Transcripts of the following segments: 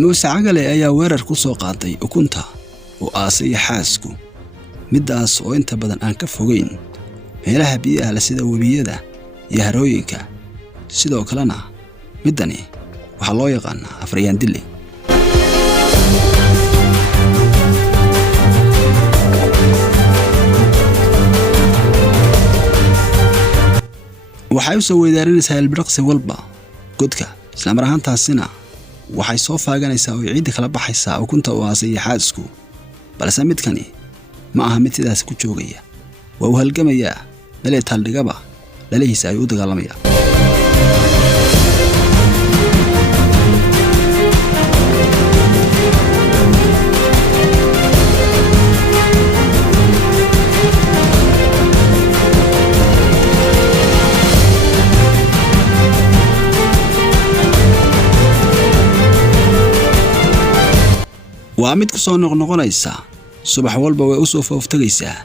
muuse cagale ayaa weerar ku soo qaaday ukunta oo aasay xaasku midaas oo inta badan aan ka fogeyn meelaha biyaha la sida webiyada iyo harooyinka sidoo kalena midani waxa loo yaqaan Afriyaan Dille waxay soo weydaarinaysaa ilbiraqsi walba godka isla mar ahaantaasina waxay soo faaganaysaa oo ciid kala baxaysaa ukunta oo aasay xaasku balse midkani ma aha mid sidaas ku joogaya waa uu halgamaya meelay taaldhigaba lalihiisa ay u dagaalamaya waa mid ku soo noqnoqonaysa subax walba way u soo fooftagaysaa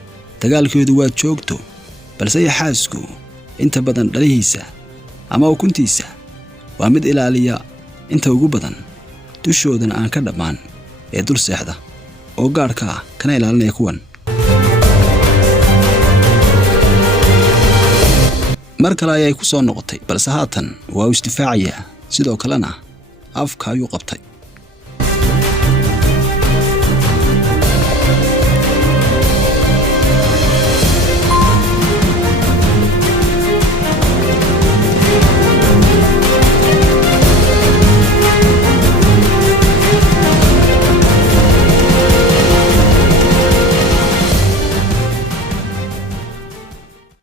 dagaalkeedu waa joogto balse xaasku inta badan dhalihiisa ama ukuntiisa waa mid ilaaliya inta ugu badan dushoodana aan ka dhamaan ee dul seexda oo gaarka kana ilaalinaya kuwan mar kale ayay ku soo noqotay balse haatan waa isdifaacaya sidoo kalena afka ayuu qabtay